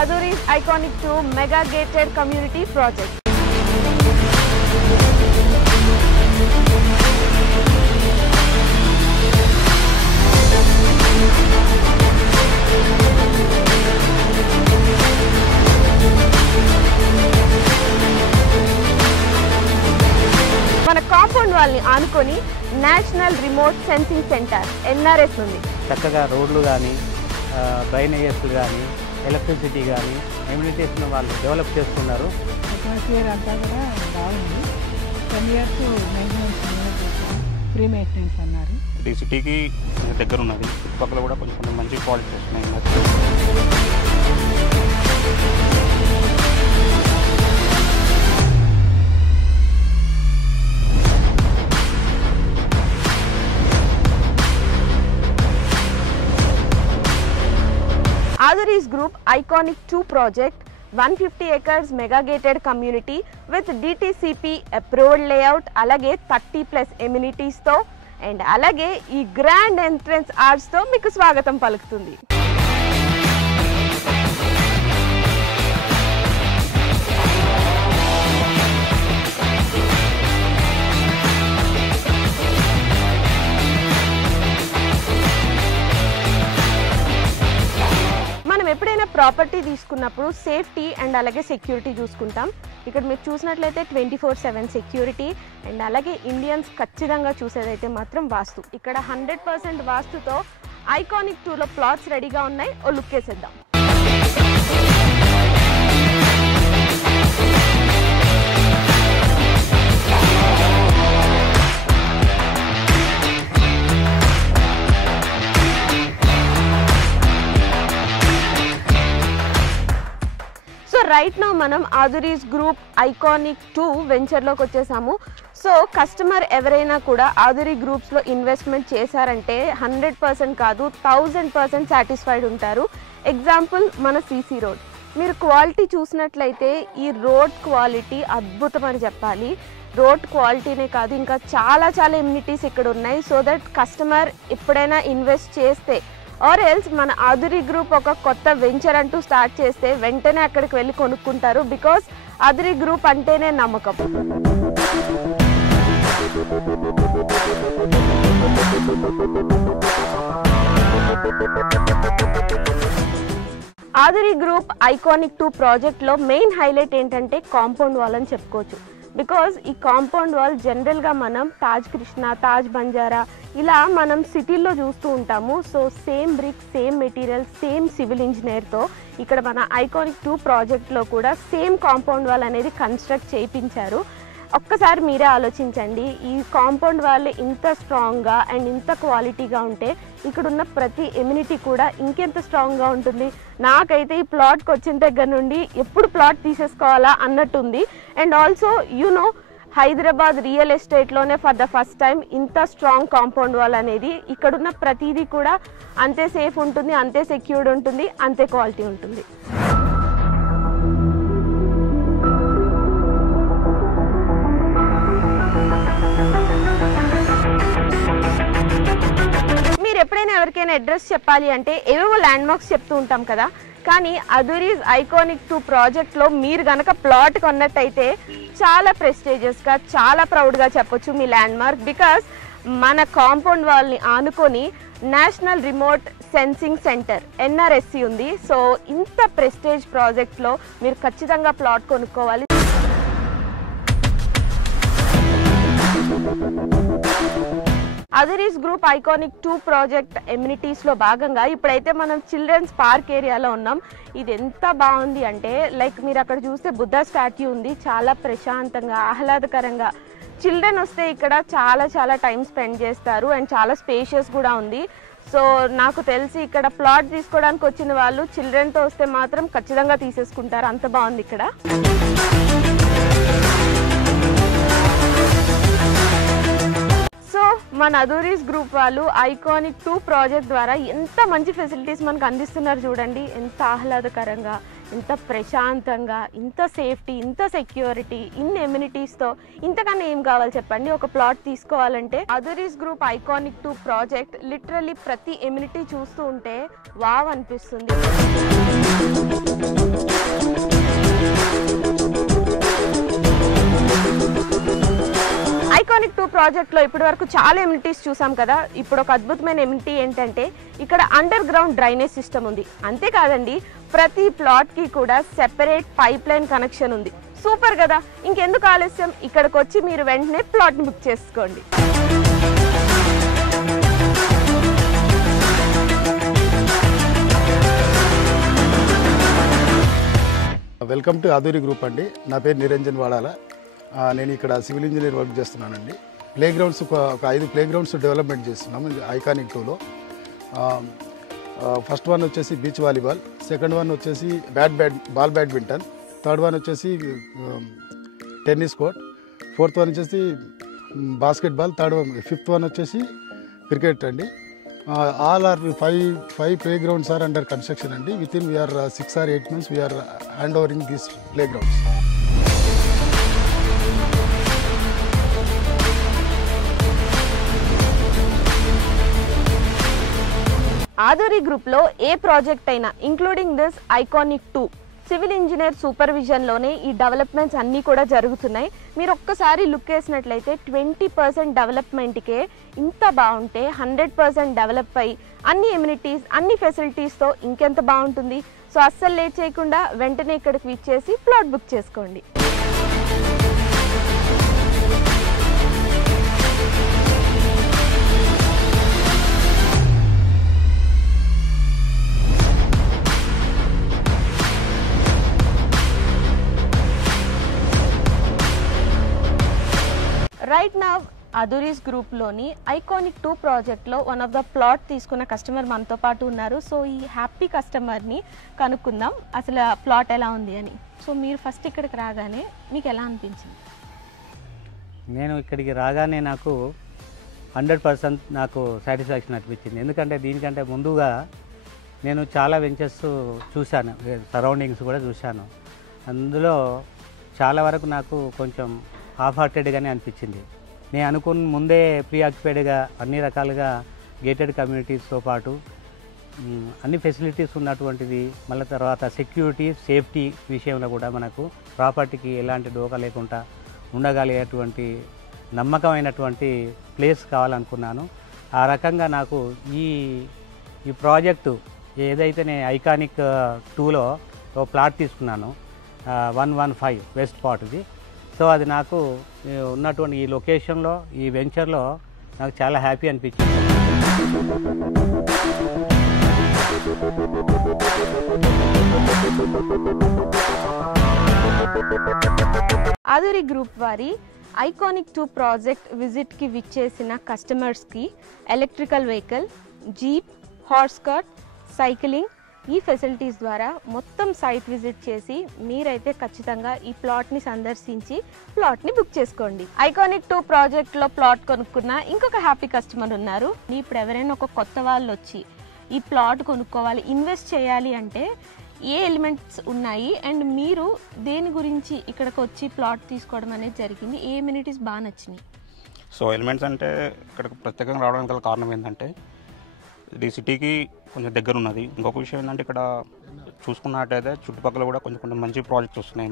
Azuri's Iconic 2 Mega Gated Community Project. మన compound వాళ్ళని ఆనుకొని national remote sensing centre NRS ఉంది. చక్కగా రోడ్లు కానీ డ్రైనేజెస్ కానీ ఎలక్ట్రిసిటీ కానీ ఎమ్యూనిటీస్ వాళ్ళు డెవలప్ చేస్తున్నారు. అట్మాస్ఫియర్ అంతా కూడా బాగుంది. 10 years మెయింటెనెన్స్ ఫ్రీ మెయింటెనెన్స్ అన్నారు. ఇది సిటీకి దగ్గర ఉన్నది. చుట్టుపక్కల కూడా కొంచెం మంచి క్వాలిటీ వస్తున్నాయి. Azuri's Group Iconic 2 project 150 acres mega gated community with DTCP approved layout alage 30+ amenities తో and alage ee grand entrance arch తో మీకు స్వాగతం పలుకుతుంది. ఎప్పుడైనా ప్రాపర్టీ తీసుకున్నప్పుడు సేఫ్టీ అండ్ అలాగే సెక్యూరిటీ చూసుకుంటాం. ఇక్కడ మీరు చూసినట్లయితే 24/7 సెక్యూరిటీ అండ్ అలాగే ఇండియన్స్ ఖచ్చితంగా చూసేదైతే మాత్రం వాస్తు. ఇక్కడ 100% వాస్తుతో ఐకానిక్ 2లో ప్లాట్స్ రెడీగా ఉన్నాయి. ఓ లుక్ వేసేద్దాం. రైట్ నౌ మనం Azuri's Group Iconic 2 వెంచర్లోకి వచ్చేసాము. సో కస్టమర్ ఎవరైనా కూడా Azuri గ్రూప్స్లో ఇన్వెస్ట్మెంట్ చేశారంటే 100% కాదు 1000% సాటిస్ఫైడ్ ఉంటారు. ఎగ్జాంపుల్ మన CC రోడ్. మీరు క్వాలిటీ చూసినట్లయితే ఈ రోడ్ క్వాలిటీ అద్భుతం అని చెప్పాలి. రోడ్ క్వాలిటీనే కాదు ఇంకా చాలా ఎమ్యూనిటీస్ ఇక్కడ ఉన్నాయి. సో దట్ కస్టమర్ ఎప్పుడైనా ఇన్వెస్ట్ చేస్తే ఆర్ ఎల్స్ మన Azuri గ్రూప్ ఒక కొత్త వెంచర్ అంటూ స్టార్ట్ చేస్తే వెంటనే అక్కడికి వెళ్ళి కొనుక్కుంటారు. బికాస్ Azuri గ్రూప్ అంటేనే నమ్మకం. Azuri గ్రూప్ ఐకానిక్ 2 ప్రాజెక్ట్లో మెయిన్ హైలైట్ ఏంటంటే కాంపౌండ్ వాల్ అని చెప్పుకోవచ్చు. బికాజ్ ఈ కాంపౌండ్ వాల్ జనరల్గా మనం తాజ్ కృష్ణ, తాజ్ బంజారా ఇలా మనం సిటీల్లో చూస్తూ ఉంటాము. So same brick, same material, same civil ఇంజనీర్తో ఇక్కడ మన ఐకానిక్ 2 ప్రాజెక్ట్లో కూడా సేమ్ కాంపౌండ్ వాల్ అనేది కన్స్ట్రక్ట్ చేయించారు. ఒక్కసారి మీరే ఆలోచించండి, ఈ కాంపౌండ్ వాల్ ఇంత స్ట్రాంగ్గా అండ్ ఇంత క్వాలిటీగా ఉంటే ఇక్కడున్న ప్రతి ఎమ్యూనిటీ కూడా ఇంకెంత స్ట్రాంగ్గా ఉంటుంది. నాకైతే ఈ ప్లాట్కి వచ్చిన దగ్గర నుండి ఎప్పుడు ప్లాట్ తీసేసుకోవాలా అన్నట్టుంది. అండ్ ఆల్సో హైదరాబాద్ రియల్ ఎస్టేట్లోనే ఫర్ ద ఫస్ట్ టైం ఇంత స్ట్రాంగ్ కాంపౌండ్ వాల్ అనేది ఇక్కడున్న ప్రతిదీ కూడా అంతే సేఫ్ ఉంటుంది, అంతే సెక్యూర్డ్ ఉంటుంది, అంతే క్వాలిటీ ఉంటుంది. మీరు ఎప్పుడైనా ఎవరికైనా అడ్రస్ చెప్పాలి అంటే ఏవేవో ల్యాండ్ మార్క్స్ చెప్తూ ఉంటాం కదా, కానీ Azuri's Iconic 2 ప్రాజెక్ట్లో మీరు కనుక ప్లాట్ కొన్నట్టయితే చాలా ప్రెస్టీజియస్గా, చాలా ప్రౌడ్గా చెప్పొచ్చు మీ ల్యాండ్ మార్క్. బికాస్ మన కాంపౌండ్ వాల్ని ఆనుకొని national remote sensing centre NRSC ఉంది. సో ఇంత ప్రెస్టేజ్ ప్రాజెక్ట్లో మీరు ఖచ్చితంగా ప్లాట్ కొనుక్కోవాలి. Azuri's Group Iconic 2 ప్రాజెక్ట్ ఎమ్యూనిటీస్లో భాగంగా ఇప్పుడైతే మనం చిల్డ్రన్స్ పార్క్ ఏరియాలో ఉన్నాం. ఇది ఎంత బాగుంది అంటే లైక్ మీరు అక్కడ చూస్తే బుద్ధ స్టాట్యూ ఉంది. చాలా ప్రశాంతంగా, ఆహ్లాదకరంగా చిల్డ్రన్ వస్తే ఇక్కడ చాలా టైం స్పెండ్ చేస్తారు. అండ్ చాలా స్పేషియస్ కూడా ఉంది. సో నాకు తెలిసి ఇక్కడ ప్లాట్ తీసుకోవడానికి వచ్చిన వాళ్ళు చిల్డ్రన్తో వస్తే మాత్రం ఖచ్చితంగా తీసేసుకుంటారు. అంత బాగుంది ఇక్కడ. సో మన Azuri's గ్రూప్ వాళ్ళు ఐకానిక్ 2 ప్రాజెక్ట్ ద్వారా ఎంత మంచి ఫెసిలిటీస్ మనకు అందిస్తున్నారు చూడండి. ఎంత ఆహ్లాదకరంగా, ఇంత ప్రశాంతంగా, ఇంత సేఫ్టీ, ఇంత సెక్యూరిటీ, ఇన్ని ఎమ్యూనిటీస్తో ఇంతకన్నా ఏం కావాలి చెప్పండి. ఒక ప్లాట్ తీసుకోవాలంటే అదురీస్ గ్రూప్ ఐకానిక్ 2 ప్రాజెక్ట్ లిటరల్లీ ప్రతి ఎమ్యూనిటీ చూస్తూ ఉంటే వావ్ అనిపిస్తుంది. ఐకానిక్ 2 ప్రాజెక్ట్లో ఇప్పటి వరకు చాలా ఎమ్యూనిటీస్ చూసాం కదా. ఇప్పుడు ఒక అద్భుతమైన ఎమ్యూనిటీ ఏంటంటే ఇక్కడ అండర్ గ్రౌండ్ డ్రైనేజ్ సిస్టమ్ ఉంది. అంతేకాదండి, ప్రతి ప్లాట్కి కూడా సెపరేట్ పైప్ లైన్ కనెక్షన్ ఉంది. సూపర్ కదా. ఇంకెందుకు ఆలస్యం, ఇక్కడికి వచ్చి మీరు వెంటనే ప్లాట్ని బుక్ చేసుకోండి. వెల్కమ్ టు అదూరి గ్రూప్ అండి. నా పేరు నిరంజన్ వాడాల. నేను ఇక్కడ సివిల్ ఇంజనీర్ వర్క్ చేస్తున్నానండి. ప్లే గ్రౌండ్స్ ఒక 5 ప్లే గ్రౌండ్స్ డెవలప్మెంట్ చేస్తున్నాము ఐకానిక్ 2లో. ఫస్ట్ వన్ వచ్చేసి బీచ్ వాలీబాల్, సెకండ్ వన్ వచ్చేసి బాల్ బ్యాడ్మింటన్, థర్డ్ వన్ వచ్చేసి టెన్నిస్ కోర్ట్, ఫోర్త్ వన్ వచ్చేసి బాస్కెట్బాల్, ఫిఫ్త్ వన్ వచ్చేసి క్రికెట్ అండి. All are 5 play grounds are under construction అండి. Within we're 6 or 8 months we're hand overing these play grounds. Aduri గ్రూప్లో ఏ project అయినా including this iconic 2 civil engineer సూపర్విజన్లోనే ఈ developments అన్నీ కూడా జరుగుతున్నాయి. మీరు ఒక్కసారి లుక్ వేసినట్లయితే 20% డెవలప్మెంట్కే ఇంత బాగుంటే 100% డెవలప్ అయ్యి అన్ని ఎమ్యూనిటీస్, అన్ని ఫెసిలిటీస్తో ఇంకెంత బాగుంటుంది. సో అస్సలు లేట్ చేయకుండా వెంటనే ఇక్కడికి విచ్చేసి ప్లాట్ బుక్ చేసుకోండి. రైట్ నౌ అదురీస్ గ్రూప్లోని ఐకానిక్ 2 ప్రాజెక్ట్లో వన్ ఆఫ్ ద ప్లాట్ తీసుకున్న కస్టమర్ మనతో పాటు ఉన్నారు. సో ఈ హ్యాపీ కస్టమర్ని కనుక్కుందాం అసలు ప్లాట్ ఎలా ఉంది అని. సో మీరు ఫస్ట్ ఇక్కడికి రాగానే మీకు ఎలా అనిపించింది? నేను ఇక్కడికి రాగానే నాకు 100% నాకు సాటిస్ఫాక్షన్ అనిపించింది. ఎందుకంటే దీనికంటే ముందుగా నేను చాలా వెంచర్స్ చూశాను, సరౌండింగ్స్ కూడా చూశాను. అందులో చాలా వరకు నాకు కొంచెం హాఫ్ హార్టెడ్గానే అనిపించింది. నేను అనుకున్న ముందే ప్రీ ఆక్యుపైడ్గా అన్ని రకాలుగా గేటెడ్ కమ్యూనిటీస్తో పాటు అన్ని ఫెసిలిటీస్ ఉన్నటువంటిది, మళ్ళీ తర్వాత సెక్యూరిటీ, సేఫ్టీ విషయంలో కూడా మనకు ప్రాపర్టీకి ఎలాంటి డోకా లేకుండా ఉండగలిగేటువంటి నమ్మకమైనటువంటి ప్లేస్ కావాలనుకున్నాను. ఆ రకంగా నాకు ఈ ప్రాజెక్టు ఏదైతే నేను ఐకానిక్ 2లో ఓ ప్లాట్ తీసుకున్నాను 115 వెస్ట్ పార్ట్ది. సో అది నాకు ఉన్నటువంటి ఈ లొకేషన్లో, ఈ వెంచర్లో నాకు చాలా హ్యాపీ అనిపించింది. ఆదూరి గ్రూప్ వారి ఐకానిక్ 2 ప్రాజెక్ట్ విజిట్కి విచ్చేసిన కస్టమర్స్కి electrical vehicle, jeep, horse cart, cycling ఈ ఫెసిలిటీస్ ద్వారా మొత్తం సైట్ విజిట్ చేసి మీరైతే ఖచ్చితంగా ఈ ప్లాట్ని సందర్శించి ప్లాట్ని బుక్ చేసుకోండి. ఐకానిక్ 2 ప్రాజెక్ట్లో ప్లాట్ కొనుక్కున్న ఇంకొక హ్యాపీ కస్టమర్ ఉన్నారు. ఇప్పుడు ఎవరైనా ఒక కొత్త వాళ్ళు వచ్చి ఈ ప్లాట్ కొనుక్కోవాలి, ఇన్వెస్ట్ చేయాలి అంటే ఏ ఎలిమెంట్స్ ఉన్నాయి అండ్ మీరు దేని గురించి ఇక్కడికి వచ్చి ప్లాట్ తీసుకోవడం అనేది జరిగింది? ఏ ఎమ్యూనిటీస్ బాగా నచ్చినాయి? సో ఎలిమెంట్స్ అంటే ఇక్కడికి ప్రత్యేకంగా రావడానికి గల కారణం ఏంటంటే ఇది సిటీకి కొంచెం దగ్గర ఉన్నది. ఇంకొక విషయం ఏంటంటే ఇక్కడ చూసుకున్నట్టయితే చుట్టుపక్కల కూడా కొంచెం మంచి ప్రాజెక్ట్స్ వస్తున్నాయి.